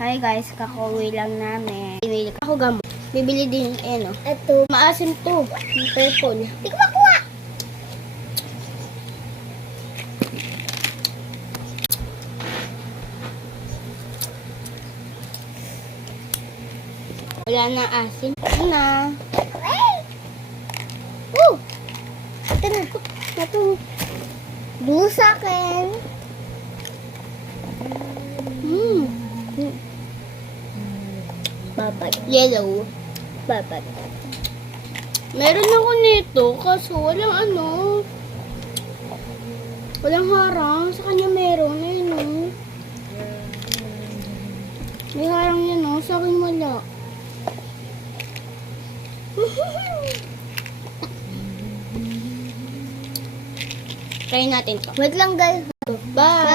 Hi guys, kakauwi lang namin. Bibili ako gamot. Bibili din, no? Ito. Maasim to. Yung purple. Hindi ko makuha. Wala na asim. Ito na. Ay! Woo! Ito na. Ito. Blue sa akin. Babad. Yellow. Babad. Meron ako nito, kaso walang walang harang. Sa kanya meron, ayun. May harang yan, sa akin wala. Try natin to. Wait lang guys. Bye!